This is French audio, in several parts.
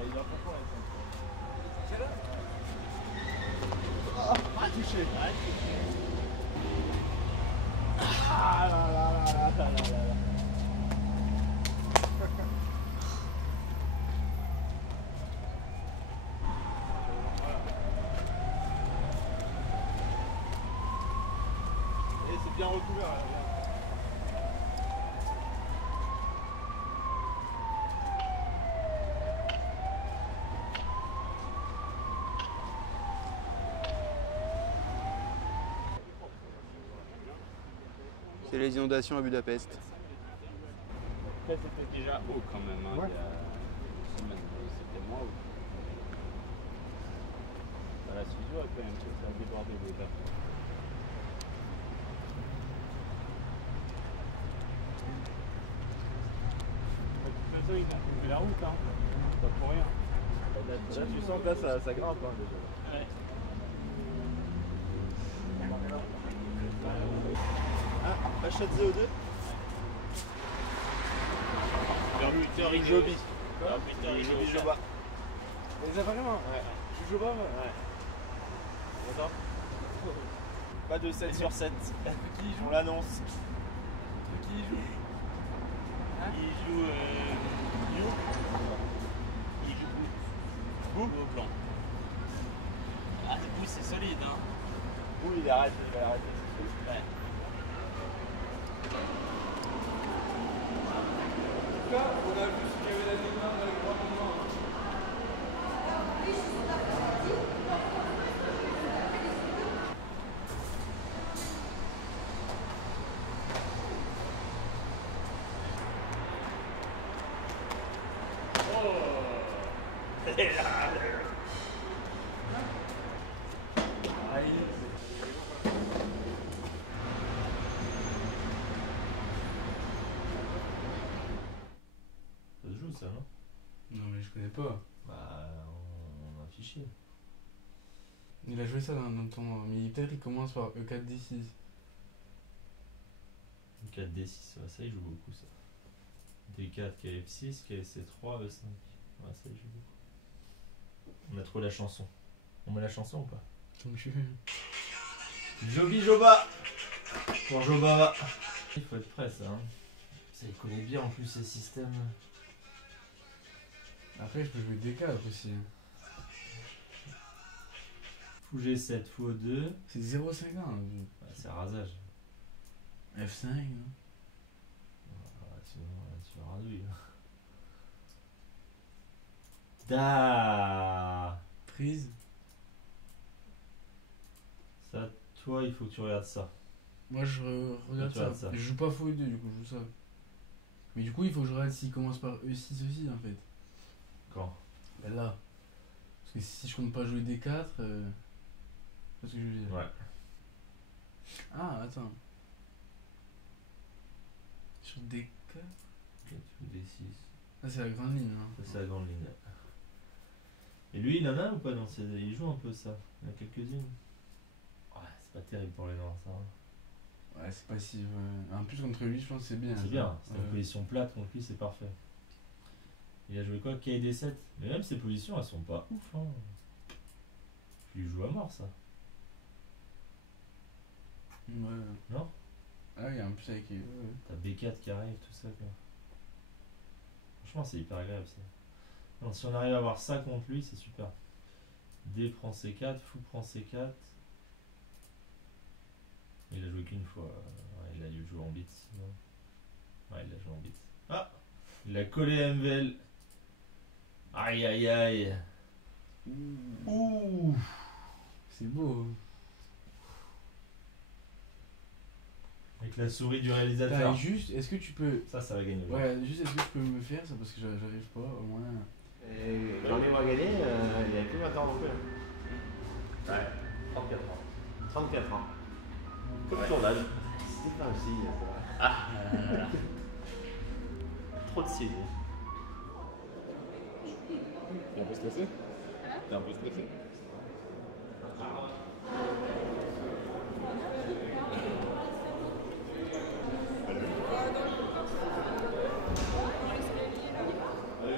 Il en prend pour la C'est là. Ah, touché. Ah là là là là là là là. Et c'est bien recouvert là. C'est les inondations à Budapest. Là, c'était déjà haut quand même, hein, Ouais. il y a une semaine, c'était moins haut. La studio quand même, ça a débordé déjà. De toute façon, il a trouvé la route, hein. Pas pour rien. Là, tu sens que là, ça grimpe hein, déjà. Ouais. Ah, achat de CO2 Vers Peter, il Joby. Peter, Joby Joba. Mais ça vraiment ouais. Je suis Joba, ouais. D'accord. Pas de 7 sur 7. Qui y joue? On l'annonce. Qui y joue? Il joue You. Il joue Bou au blanc. Ah, Bou c'est solide, hein. Oui, il arrête, il va arrêter. Ouais. En tout cas, on a vu ce qu'il y avait la démarre dans les 3 moments. Ça se joue ça, non? Non mais je connais pas. Bah, on a un fichier. Il a joué ça dans le tournoi, mais peut-être il commence par E4D6. 4D6, ouais, ça il joue beaucoup ça. D4, KF6, KFC3, E5. Ouais, ça il joue beaucoup. On a trouvé la chanson. On met la chanson ou pas? Comme je suis. Joby Joba pour Joba. Il faut être prêt ça, hein. Ça il connaît bien en plus ces systèmes. Après je peux jouer D4 aussi. Fou G7, fou O2. C'est 0,50. Ouais, c'est rasage. F5. Hein. Ouais, sinon, tu radouilles. Da. Prise. Ça, toi, il faut que tu regardes ça. Moi je regarde Tu ça. regardes ça. Mais je joue pas faux 2 du coup, je joue ça. Mais du coup il faut que je regarde s'il commence par E6 aussi en fait. Quand? Bah là. Parce que si je compte pas jouer D4, c'est ce que je veux dire. Ouais. Ah attends. Sur D4. Ok, tu fais D6. Ah c'est la grande ligne. Hein. Ça, c'est la grande ligne. Et lui, il en a ou pas? Non, il joue un peu ça. Il y en a quelques-unes. Ouais, c'est pas terrible pour les noirs ça. Hein. Ouais c'est pas si... En plus contre lui je pense que c'est bien. C'est ça. bien, c'est une position plate contre lui, c'est parfait. Il a joué quoi? KD7. Mais même ses positions, elles sont pas ouf. Hein. Tu lui joues à mort ça. Ouais. Non? Ah oui, en plus avec... T'as B4 qui arrive, tout ça quoi. Franchement, c'est hyper agréable ça. Donc, si on arrive à avoir ça contre lui, c'est super. D prend C4, fou prend C4. Il a joué qu'une fois. Ouais, il a dû jouer en bits sinon. Ouais, il a joué en bits. Ah! Il a collé MVL. Aïe aïe aïe. Ouh! C'est beau. Avec la souris du réalisateur. T'as juste, est-ce que tu peux... Ça va gagner. Ouais, juste est-ce que tu peux me faire ça parce que j'arrive pas au moins... Et Jean-Louis va gagner, il n'y a plus 20 ans non plus. Ouais, 34 ans. 34 ans. Comme ton âge. C'était pas aussi. Trop de signes. T'es un peu stressé? T'es un peu stressé? Allez,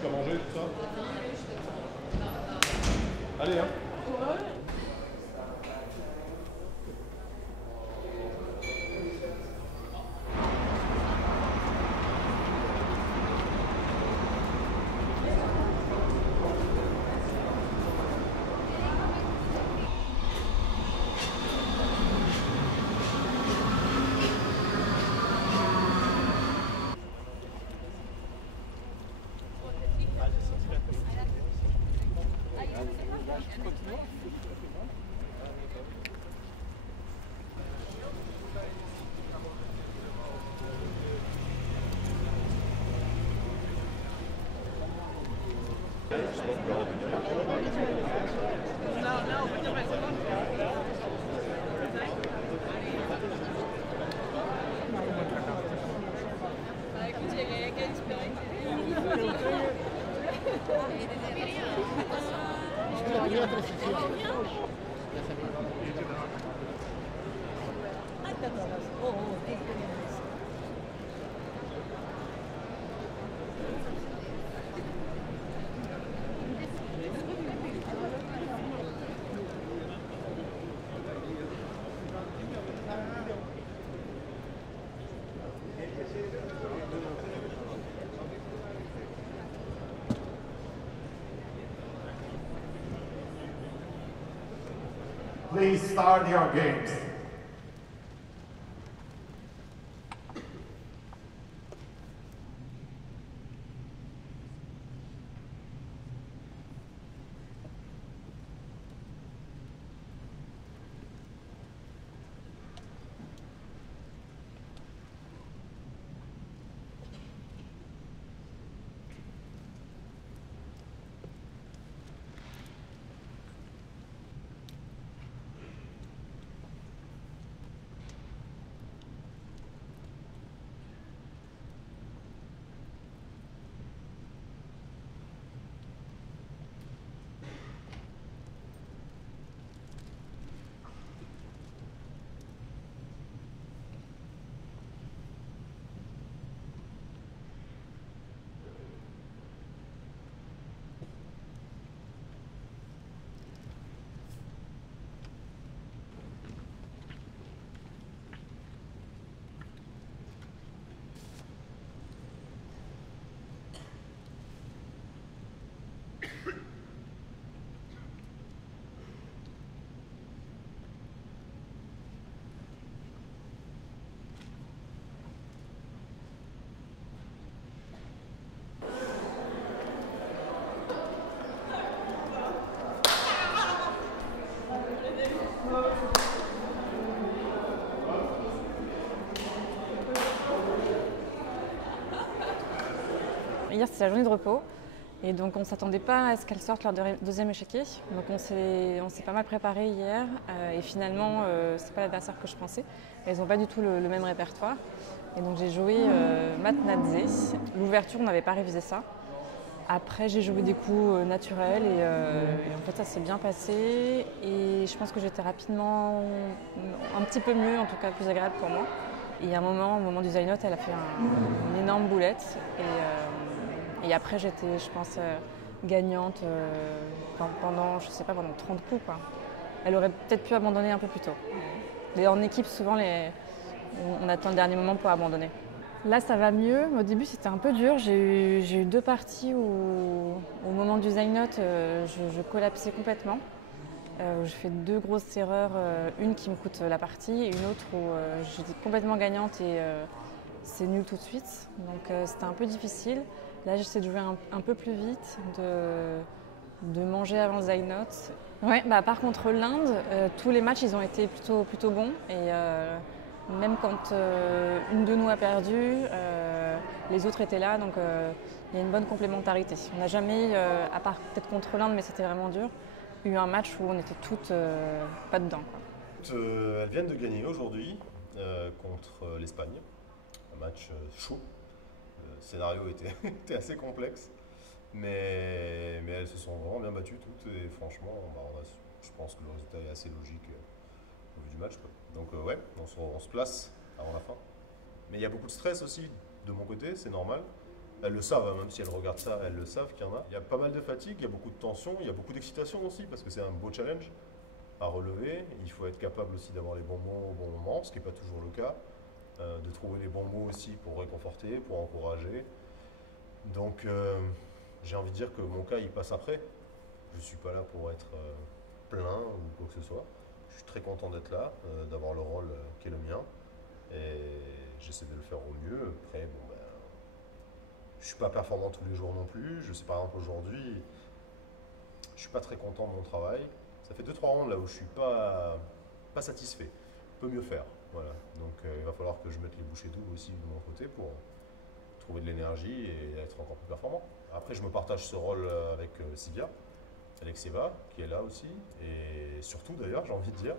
trucs à manger, tout ça. Allez, hein. Please start your games. Hier, c'était la journée de repos. Et donc, on ne s'attendait pas à ce qu'elles sortent leur deuxième échiquier. Donc, on s'est pas mal préparé hier. Et finalement, ce n'est pas l'adversaire que je pensais. Elles n'ont pas du tout le même répertoire. Et donc, j'ai joué Mat Nadze. L'ouverture, on n'avait pas révisé ça. Après, j'ai joué des coups naturels et en fait, ça s'est bien passé. Et je pense que j'étais rapidement un petit peu mieux, en tout cas plus agréable pour moi. Et à un moment, au moment du Zainot, elle a fait une énorme boulette. Et après, j'étais, je pense, gagnante pendant, je sais pas, pendant 30 coups, quoi. Elle aurait peut-être pu abandonner un peu plus tôt. Mais en équipe, souvent, on attend le dernier moment pour abandonner. Là, ça va mieux. Au début, c'était un peu dur. J'ai eu 2 parties où, au moment du Zainot, je collapsais complètement. Je fais 2 grosses erreurs, une qui me coûte la partie et une autre où j'étais complètement gagnante et c'est nul tout de suite. Donc c'était un peu difficile. Là, j'essaie de jouer un peu plus vite, de manger avant le Zainot. Ouais, par contre, l'Inde, tous les matchs, ils ont été plutôt bons. Et même quand une de nous a perdu, les autres étaient là. Donc il y a une bonne complémentarité. On n'a jamais, à part peut-être contre l'Inde, mais c'était vraiment dur, eu un match où on était toutes pas dedans, quoi. Elles viennent de gagner aujourd'hui contre l'Espagne. Un match chaud. Le scénario était assez complexe. Mais elles se sont vraiment bien battues toutes. Et franchement, je pense que le résultat est assez logique au vu du match, quoi. Donc ouais, on se place avant la fin. Mais il y a beaucoup de stress aussi de mon côté, c'est normal. Elles le savent, hein, même si elles regardent ça, elles le savent qu'il y en a. Il y a pas mal de fatigue, il y a beaucoup de tension, il y a beaucoup d'excitation aussi, parce que c'est un beau challenge à relever. Il faut être capable aussi d'avoir les bons mots au bon moment, ce qui n'est pas toujours le cas. De trouver les bons mots aussi pour réconforter, pour encourager. Donc j'ai envie de dire que mon cas, il passe après. Je ne suis pas là pour être plein ou quoi que ce soit. Je suis très content d'être là, d'avoir le rôle qui est le mien. Et j'essaie de le faire au mieux. Après, bon, ben, je ne suis pas performant tous les jours non plus. Je sais par exemple aujourd'hui, je ne suis pas très content de mon travail. Ça fait 2-3 rondes là où je ne suis pas satisfait. Je peux mieux faire. Voilà. Donc il va falloir que je mette les bouchées doubles aussi de mon côté pour trouver de l'énergie et être encore plus performant. Après, je me partage ce rôle avec Sylvia, Alexeva, qui est là aussi, et surtout d'ailleurs, j'ai envie de dire,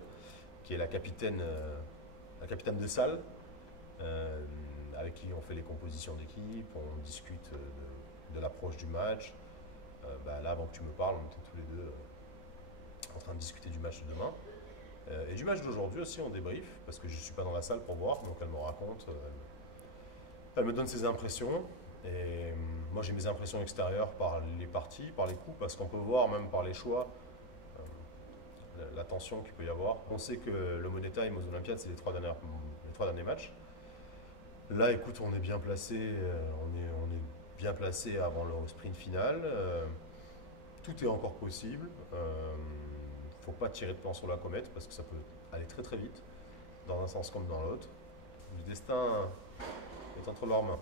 qui est la capitaine de salle, avec qui on fait les compositions d'équipe, on discute de l'approche du match. Là, avant que tu me parles, on était tous les deux en train de discuter du match de demain. Et du match d'aujourd'hui aussi, on débrief, parce que je ne suis pas dans la salle pour voir, donc elle me raconte, elle me donne ses impressions. Et moi j'ai mes impressions extérieures par les parties, par les coups, parce qu'on peut voir même par les choix la tension qu'il peut y avoir. On sait que le Money Time aux Olympiades, c'est les trois derniers matchs. Là, écoute, on est bien placé, on est bien placé avant le sprint final. Tout est encore possible. Faut pas tirer de plan sur la comète parce que ça peut aller très très vite, dans un sens comme dans l'autre. Le destin est entre leurs mains.